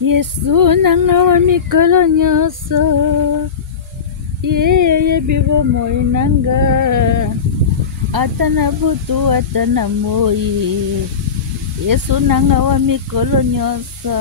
Yesu nanga wa mikolo nyonso ye bibo moi nanga ata na butu ata na moi Yesu nanga wa mikolo nyonso.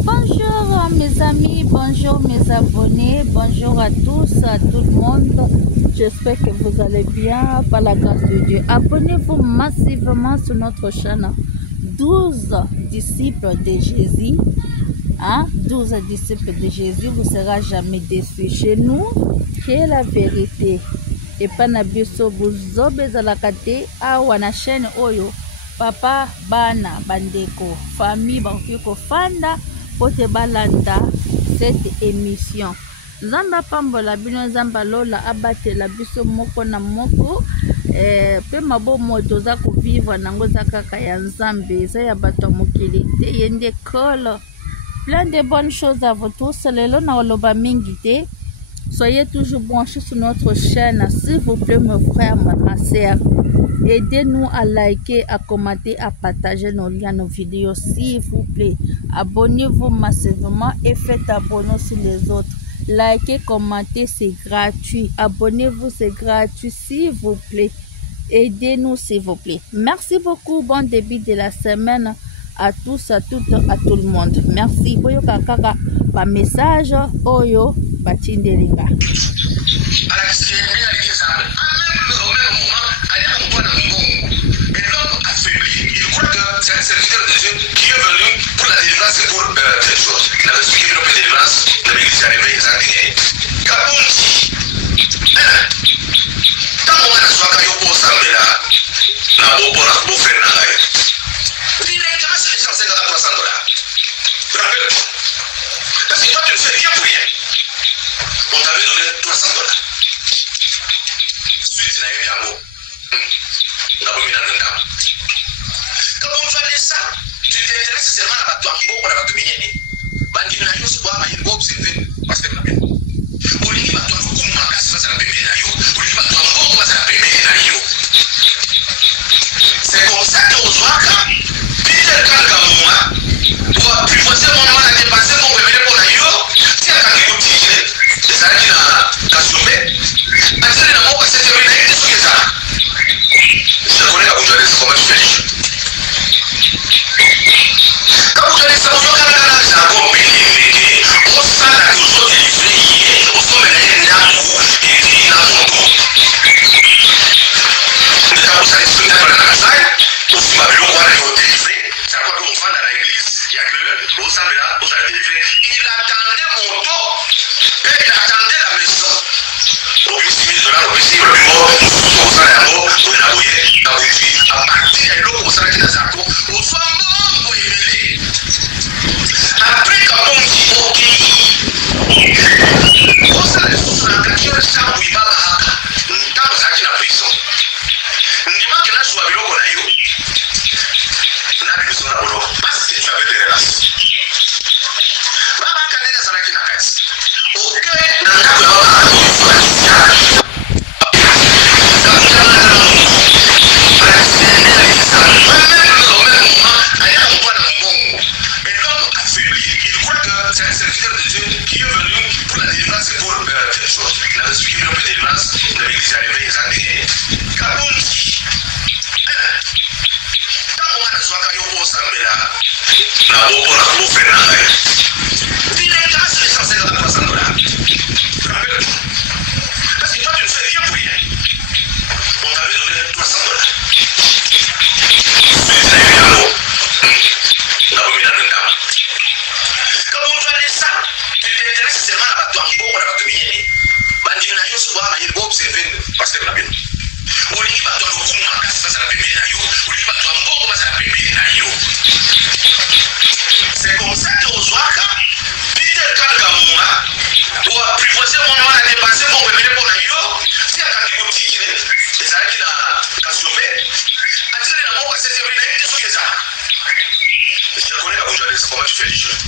Bonjour mes amis, bonjour mes abonnés, bonjour à tous, à tout le monde. J'espère que vous allez bien par la grâce de Dieu. Abonnez-vous massivement sur notre chaîne. 12 disciples de Jésus, 12 disciples de Jésus, vous ne serez jamais déçus. Chez nous, qui est la vérité. Et pas na biso buzobe za la kate awa na chaîne oyo papa bana bandeko famille banko fanda pote balanda cette émission. Nzamba pambola bino nzamba lola abate la biso moko na moko pe mabo moto za ku vivre nango za kaka ya nzambe za ya bato mokili te yende kolo. Plein de bonnes choses à vous tous. Lelo na oloba mingi te. Soyez toujours branchés sur notre chaîne, s'il vous plaît, mes frères, ma soeur. Aidez-nous à liker, à commenter, à partager nos liens, nos vidéos, s'il vous plaît. Abonnez-vous massivement et faites abonner sur les autres. Likez, commentez, c'est gratuit. Abonnez-vous, c'est gratuit, s'il vous plaît. Aidez-nous, s'il vous plaît. Merci beaucoup. Bon début de la semaine à tous, à toutes, à tout le monde. Merci. Boyo kakaka, pa message, oyo. Batindelinga. C'est un serviteur de Dieu qui est venu pour la délivrance et pour telle chose. Il avait expliqué une délivrance, l'église est arrivée, ils ont dit Kabunti. Tant qu'on a soit qu'il y a samedi là, la beau pour la beau frère n'a pas. Directement sur les 150 à 300 dollars. Rappelle-toi. Parce que toi tu ne fais rien pour rien. On t'avait donné 300 dollars. Suite, tu n'avais pas un mot. D'abord, il y a un dame. Quand on fait ça, tu t'intéresses seulement à la toi qui va la communier. Bandi na yo soba ma yebo observer parce que la peine. Olingi ba toi ko ma kasi ça la peine na yo, olingi ba toi ko ma ça la peine na yo. C'est comme ça que on voit que Peter Kalgamuma pour apprivoiser mon mal à dépasser mon bébé pour la yo, si à qui boutique, ça qui na kasomé. Atire na mo ka c'est vrai na été sur ça. Je connais la bouche de ce comment je fais. Quand vous allez savoir que la Jacob bénéfique, on sent la toujours délivrée, on sent les nains et les nains. Mais quand vous allez se mettre dans la salle, vous savez qu'on va les délivrer. C'est quoi qu'on fait dans l'église, il y a que vous savez là, vous allez délivrer. Il attendait mon dos, et il attendait la maison. Au bout de 6 000 $, au bout de 6 000 $, vous allez à mort, vous allez envoyer, à partir de l'eau, vous allez dans sa cour, vous soyez après quand on dit ok, on s'en est sur la question de ça où il va dans la prison. On dit que là, je suis à l'eau qu'on a eu. On a besoin de l'eau parce que tu avais des relations. Maman, quand elle est dans la caisse, ok, dans le cas de c'est un serviteur de Dieu qui est venu pour la délivrance et pour telle chose. Il avait expliqué une délivrance, l'église est arrivée, ils ont dit Kabunti. Tant qu'on a soit qu'il y a au samedi là, la beau pour la beau frère n'a pas. Directement sur les 150 à 300 $. Rappelle-toi. Parce que toi tu ne fais rien pour rien. On t'avait donné 300 $. Mais tu n'avais rien à l'eau. D'abord, il y a un dame. Quand vous faites ça, tu t'intéresses seulement à la toi qui va la communier. Bandi na yo soba ma yebo observer parce que la peine. Olingi ba toi ko ma kasi ça la peine na yo, olingi ba toi mboko ba ça la peine na yo. C'est comme ça que on voit que Peter Kalgamuma pour apprivoiser mon mal à dépasser mon bébé pour la yo, si à qui boutique les ça qui na kasomé. Atire na mo ka c'est vrai na été sur ça. Je connais la bouche de comment je fais les choses.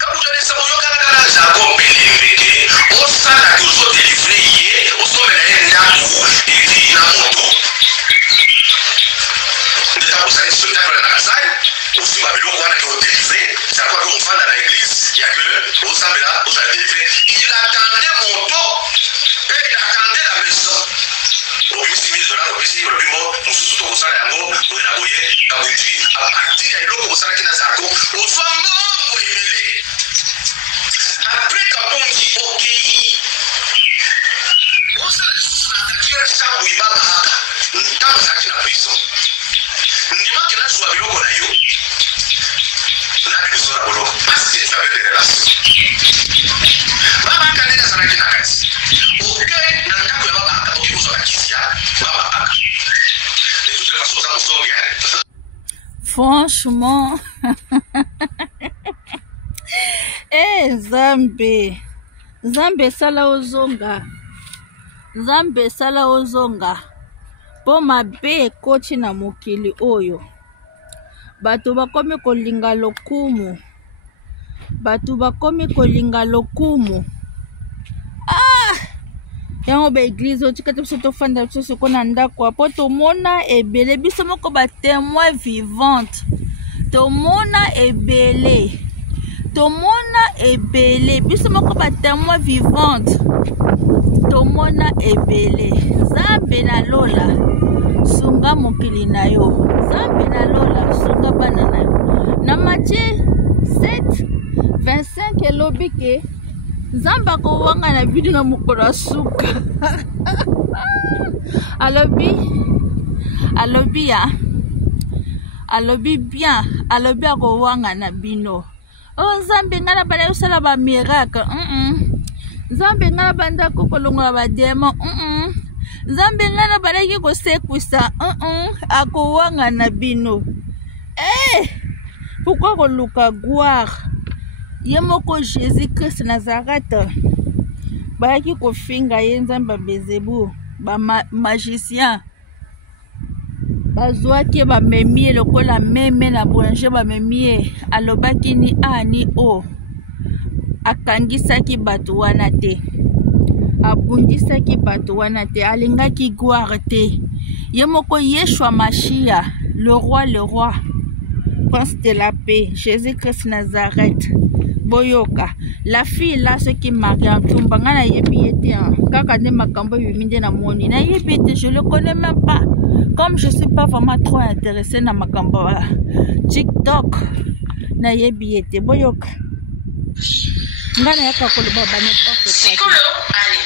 Quand vous allez savoir que la Jacob bénéfique, on sent la toujours délivrée, on sent les nains et les nains. Mais quand vous allez se mettre dans la salle, tozwi babiloko wana todélivre c'est quoi que mofanda na église ya que osambela ozala délivre. Il attendait moto et il attendait la maison. obimisi $1000 obimisi lobimo mosusu tokosala yango boye na boye kabuti a partir ya eloko osalaki na zarko ozwa mbongo ebele. Après kabongi okei osala lisusu na katiere sango ibabaka ntango ezalaki na prison ndimaki nazwa biloko na yo na biso na boloko parce que tu avais des relations babaka ndenge azalaki na kati oke na ndako ya babaka oki kozwa bakisi ya babaka de toute façon oza mosongi. Franchement Nzambe sala ozonga. Nzambe sala ozonga. Po mabe ekoti na mokili oyo. Bato bakomi kolinga lokumu. Bato bakomi kolinga lokumu. Yango ba église otika biso tofanda biso soko na ndako po tomona ebele biso moko ba témoin vivante. Tomona ebele biso moko ba témoin vivante. Tomona ebele. Nzambe na lola sunga mokili na yo. Nzambe na lola sunga bana na yo. Na Matthieu 7:25 elobi ke Nzambe akowanga na bino na mokolo suka. Alobi bien alobi akowanga na bino. Nzambe ngana bana yosala ba miracle. Nzambe ngana banda kokolonga ba demo. Nzambe ngana bana ko sekwisa. Akowanga na bino. Pourquoi koluka gloire? Yemoko Jésus Christ Nazareth. Bayaki kofinga ye Nzambe Bezebu. Ba magicien. Bazwaki ba memie lokola meme na boulanger ba memie. Alobaki ni a ni o. Akangisaki bato wana te. Abundisaki bato wana te. Alingaki gloire te. Yemoko Yeshua Mashiach. Le roi. Prince de la paix. Jésus Christ Nazareth. Boyoka. La fille là, ce qui marie en tumba, ngana yebi ete kaka de makambo yuminde na moni na yebi ete, je le connais même pas. Comme je suis pas vraiment trop intéressé na makambo TikTok na yebi ete boyoka. Ngana yaka koloba ba n'importe quoi. Sikolo ali.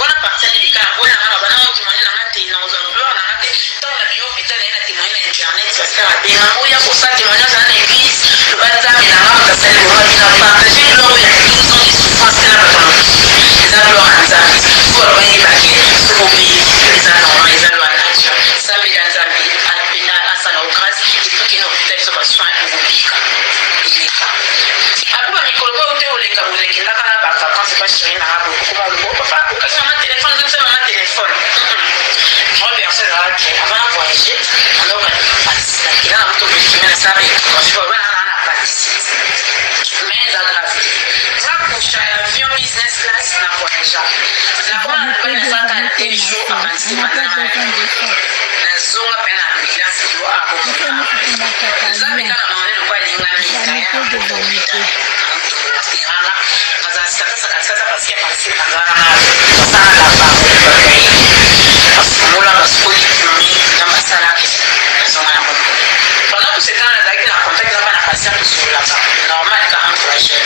Wana partir de kana bona ngana bana otumani na ngate na uzampleur na ngate tant la bio hôpital na témoigner na internet parce que abena oya ko sa témoigner na église le baptême na ngata sel mo na partager leur ya ils ont des souffrances là bas les alors anzami pour ba yi ba ke so ko bi les alors nature ça me dans zambi alpina asala au grâce et tout qui nous fait so ba soin pour bika akuba mikolo ba ute oleka boleki ndaka na ba vacances pas chérie na rabo kuma lo papa okasi na téléphone je sais ma téléphone moi personne là avant de voyager alors il a un peu de chemin à ça mais je vois là na participe mais ça grave ça couche avion business class na voyager la première fois na ça quand tel jour avant de na zonga pena class yo a ko ça mais quand on est le quoi linga ni parce que pendant tout ce temps là il a contact avec la patiente sur la normal quand on va chez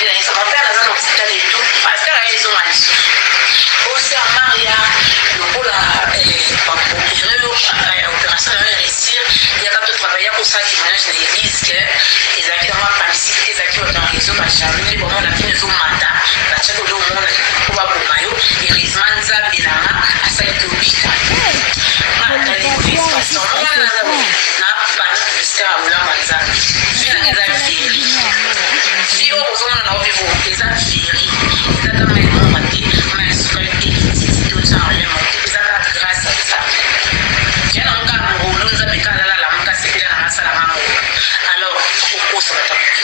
il a son père dans un hôpital et tout parce que ils ont mal aussi en Maria le pour la opération de réussir il y a pas de travail pour ça qui manage les risques les acquis dans la participation les acquis dans les autres machins les moments la fin de son mandat la chaque jour on a pour ba mayo et rismanza bilama asa ikubika na les risques sont na pas de star ou la manza vient les affaires si on vous en a vivo les affaires ça dans mes montées mais ce que c'est tout ça les montées ça grâce à ça j'ai un gars pour nous ça fait quand la muka c'est bien la sala mango alors on se va taper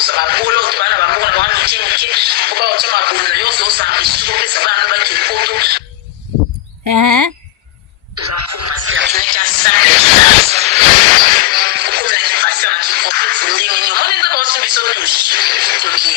ça va bolo tu vas la bango na bango kinki ko ba o chama bolo yo so sa bisu ko pesa bana ba ki poto biso touche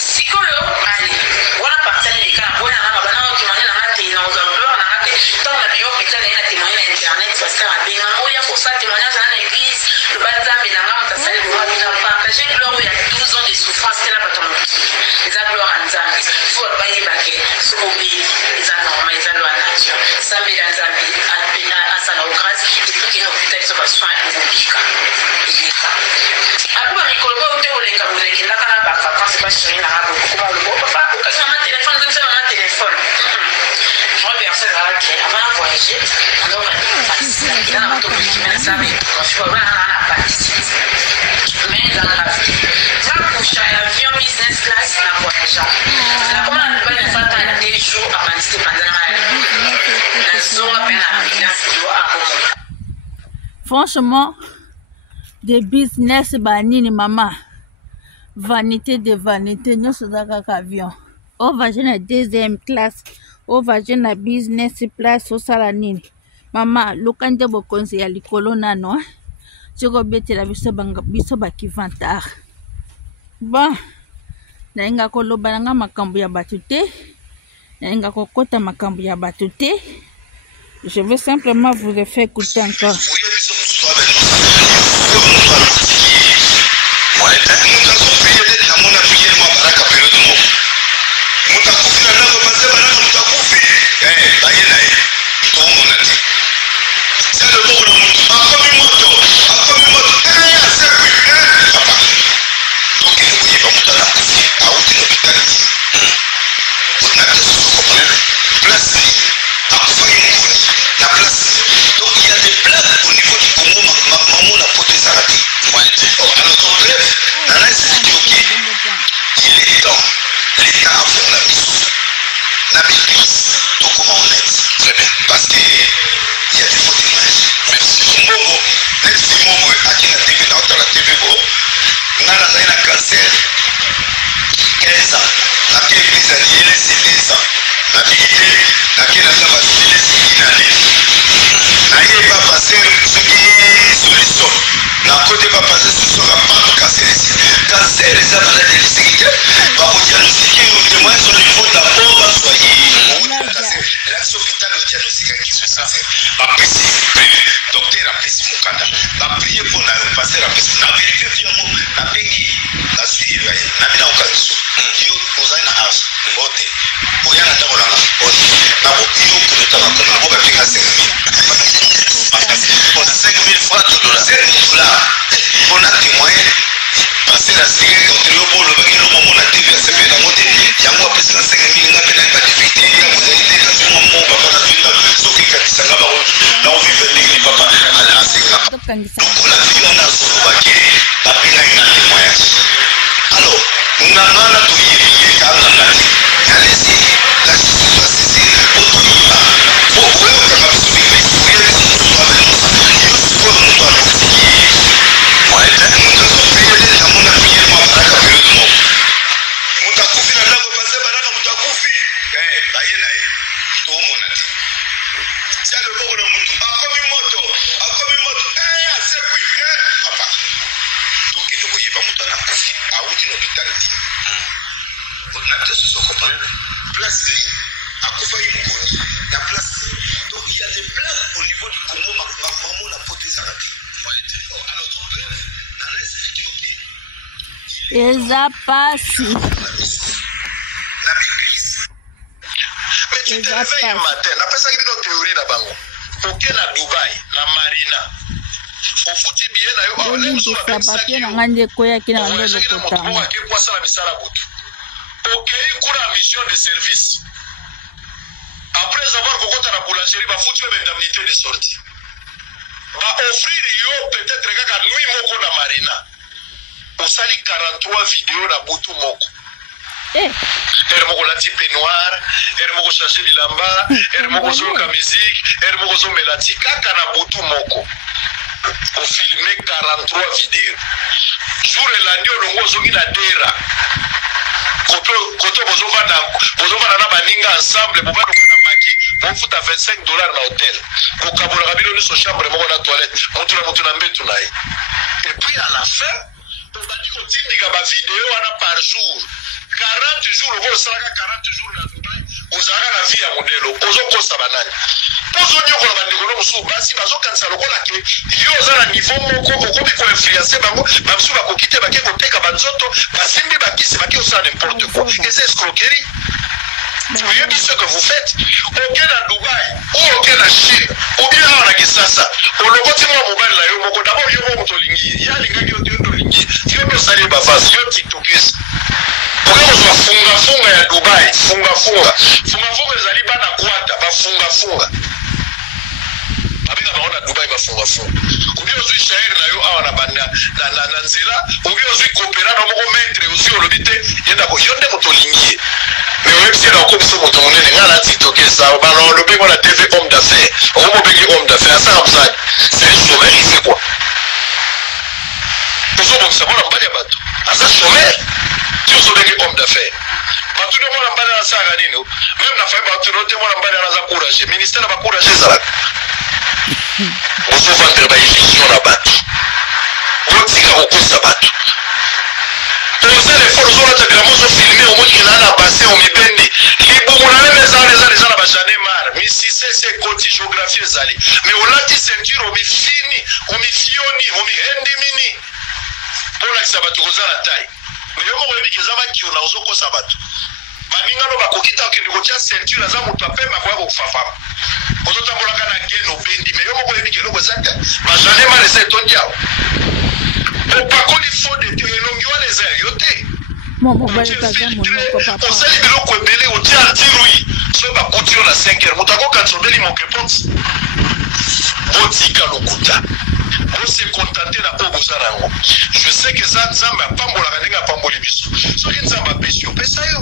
sikolo ali wana parcelle les cas bona na bana ki mwana na te na ozampleur na te tant na bio pita na témoigner na internet parce que abenga moya pour ça témoignage à l'église le banzambe na ngam ta sali kwa bila partager gloire ya 12 ans de souffrance tena bato les gloire à nzambe faut pas y baquer so obéir les normes les lois nature ça met dans nzambe à sa grâce et tout qui nous peut être sur soin public akuba mikolo ba ute oleka boleki ndaka na ba vacances pas chérie na rabo kuma lo papa okasi na téléphone donc ça na téléphone moi personne là qui avant voyager alors il y a un autre qui me ça mais quand je vois na participe mais dans la vie ça couche avion business class na voyager la comment ba na fata na des jours à participer pendant la zone peine à franchement de business banini mama vanité de vanité nous sommes dans avion on va na deuxième classe on va na business place au salanini mama lokande bokonzi ya likolo nano tiko betela biso bakivantar bon nainga koloba nga makambo ya batu te nainga kokota makambo ya batu te. Je veux simplement vous faire écouter encore. Eza passe. Mais tu te réveilles un matin, la personne qui est théorie na bango. Ok na Dubaï, na Marina. Au foutu bien na yo, on est sur la papier na ngande koya kina ngande lokota. Ok, kura mission de service. Après avoir kokota na boulangerie, ba foutu indemnité de sortie. Ba offrir yo peut-être kaka nuit moko na Marina. On sali 43 vidéos na butu moko. Moko lati peignoir, moko changer bilamba, moko zoka musique, moko zo melati kaka na butu moko. On filmé 43 vidéos. Jour et lundi on zo ina terra. Koto bozo vana na baninga ensemble, boba na maki, on fout à $25 na hôtel. Ko kabola kabilo ni so chambre moko na toilette, motu na mbetu na. Et puis à la fin obandi kotindika ba vidéo wana par jour 40 jours lokola osalaka 40 jours na Dubai ozalaka na vie ya modelo ozokosa banani pozonyokola bandeko no mosusu basi bazokanisa lokola ke yo oza na niveau moko okomi koinfluence bango bamosusu bakoki te bake koteka banzoto basimbi bakisi bake osala n'importe quoi eza escroquerie. Vous voyez ce que vous faites? Ok na Dubai ou ok na Chine ou bien na Kisasa olokoti mwa mobile na yo moko d'abord yo moko tolingi ya lingaki yo tolingi yo no sali ba face yo tiktokis okozwa funga ya Dubai funga ezali bana kwata ba funga abinga baona Dubai ba funga ou bien ozwi shahir na yo awa na banda na nzela ou bien ozwi kopera na moko maître ozwi olobite yenda ko yonde motolingi. Mais oui, c'est encore ce que on est là, TikTok, ça, le bec on a TV homme d'affaires, on va payer homme d'affaires, ça comme ça, c'est un chômeur, il fait quoi? Pour ça, ça va la balle à bateau. Ah, ça chômeur, tu es homme d'affaires. Tout le monde a balle à ça, même la femme, tout le monde a balle à ça, courage. Le ministère n'a pas courage, ça. On se va faire une émission là-bas. On tire au coup, ça bat. Oza les forces ont été vraiment filmés au moins qu'il a passé au mibendi. Les bourrons les gens là jamais marre. Mais si c'est côté géographie zali. Mais on l'a dit ceinture au mi fini, au mi fioni, au mi endimini. Pour la sabatu oza la taille. Mais yo mo rebi kezama ki ona ozo ko sabatu. Baninga no bakokita okende kotia ceinture aza moto apema kwa kufafama. Ozo tambola kana geno bendi. Mais yo mo rebi kelo kozaka. Ba jamais marre c'est ton diao. Pas qu'on il faut des longueurs les airs, yoté. Mon mobile est à mon papa. On sait les vélos qu'on belé au tir anti-rouille. Soit ma couture la 5 heures. Moutako quand on délit mon képonte. Botika lokuta. On s'est contenté la Ogozarango. Je sais que ça nzamba pambola kanenga pamboli biso. So ki nzamba pesio pesa yo.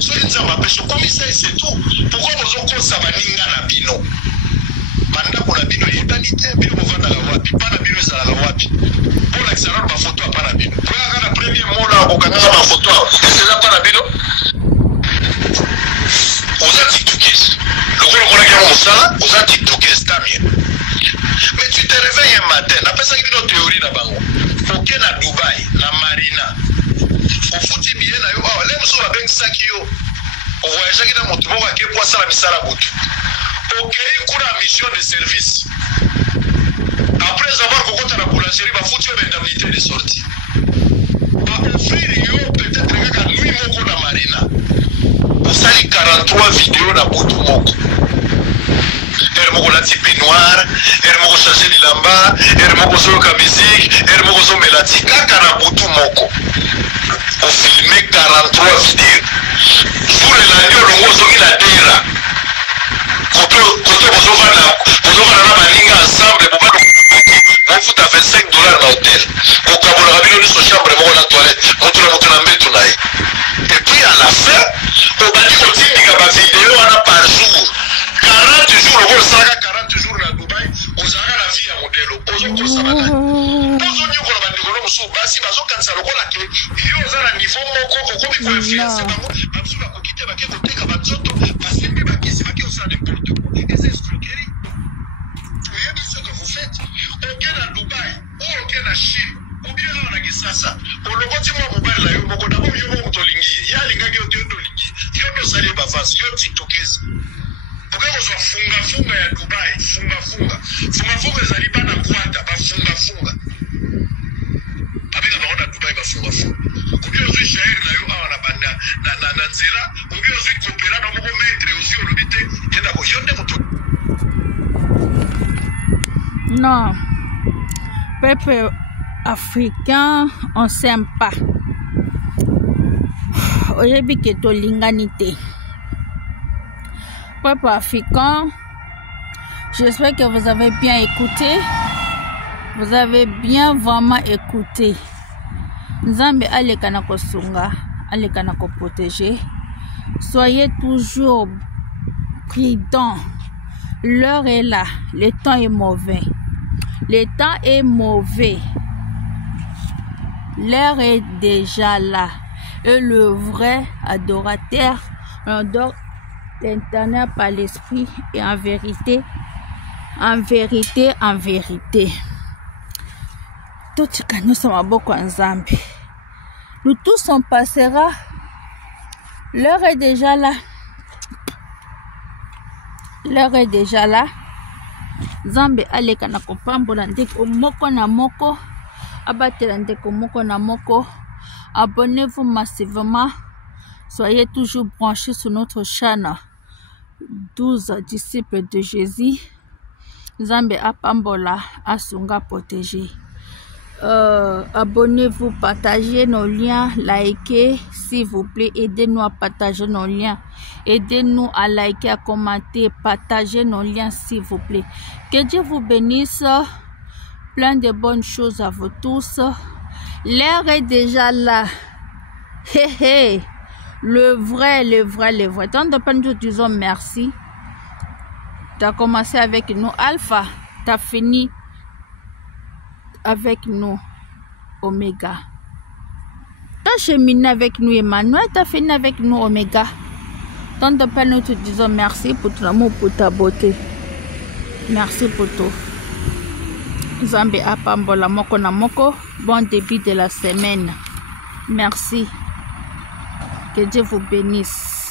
So ki nzamba pesio comme ça c'est tout. Pourquoi nous on ça va ninga na bino? Banda pour la bino yebanité bino vanda la wapi. Pas la bino za la wapi. Pour l'accélérer ma photo à Panabino. Pour la première mot là, au Canada, ma photo, c'est là Panabino. Aux TikTokers. Le gros qu'on a gagné au Sala, aux TikTokers, t'as mieux. Mais tu te réveilles un matin, n'a pas ça qui est notre théorie là-bas. Au Kenya, Dubaï, la Marina. Au foutu bien, là, nous sommes à Ben Sakio. Au voyage qui est dans mon tour, à quel point ça la mise à la bouche. Ok, il y a une mission de service. Après avoir cocoté la boulangerie, il va foutre une indemnité de sortie. Il va offrir peut-être qu'à lui, Moko na Marina. Pour ça, il y a 43 vidéos dans Boutou Moko. Elle m'a la type noir, elle m'a changé de lamba, elle m'a joué la musique, elle m'a joué la melati. Kaka na Boutou Moko. On filmé 43 vidéos. Sur l'année, on a joué la terre. Côté, on a maninga ensemble, on fout à 25 $ dans l'hôtel. Au Kabul, on a chambre, on a la toilette, on a mis. Et puis à la fin, on a dit qu'on dit que vidéo par jour. 40 jours, on va 40 jours à Dubaï, on a la vie à modèle. On a ça. Basi bazo kanisa lokola ke yo za na niveau moko okomi ko influence bango bamusu ba kokite ba ke koteka banzoto basimbi bakisi ba ke osala n'importe quoi et c'est escroquerie. Vous voyez ce que vous faites? Ok na Dubai ou ok na Chine ou bien na Kisasa olokoti mwa mobile la yo moko d'abord yo mo tolingi ya lingaki yo tolingi yo no sali ba face yo tiktokis. Pourquoi vous funga ya Dubai funga ezali bana kwata ba funga abika baona Dubai ba funga obi ozwi shahir na yo awa na banda na nzela obi ozwi kopera na moko maître ozwi olobite yenda ko yonde moto. Non, peuple africain on s'aime pas. Oyebi ke to linganité. Peuple africain, j'espère que vous avez bien écouté. Vous avez bien vraiment écouté. Nzambe alekana ko sunga, alekana ko protéger. Soyez toujours prudents. L'heure est là. Le temps est mauvais. Le temps est mauvais. L'heure est déjà là. Et le vrai adorateur, on adore l'Éternel par l'esprit et en vérité, en vérité, en vérité. totika nyonso maboko ya Nzambe. Nous tous on passera. L'heure est déjà là. L'heure est déjà là. Nzambe aleka na kopambola ndeko moko na moko. Abatela ndeko moko na moko. Abonnez-vous massivement. Soyez toujours branchés sur notre chaîne. 12 disciples de Jésus. Nzambe apambola asunga protégé. Abonnez-vous, partagez nos liens, likez s'il vous plaît, aidez-nous à partager nos liens, aidez-nous à liker, à commenter, partagez nos liens s'il vous plaît. Que Dieu vous bénisse, plein de bonnes choses à vous tous. L'heure est déjà là. Hé hé, le vrai. Tant de peine, nous disons merci. Tu as commencé avec nous Alpha, tu as fini avec nous Oméga. Tu as cheminé avec nous Emmanuel, tu as fini avec nous Oméga. Tant de peine, nous te disons merci pour ton amour, pour ta beauté. Merci pour tout. Nzambe apambola moko na moko. Bon début de la semaine. Merci. Que Dieu vous bénisse.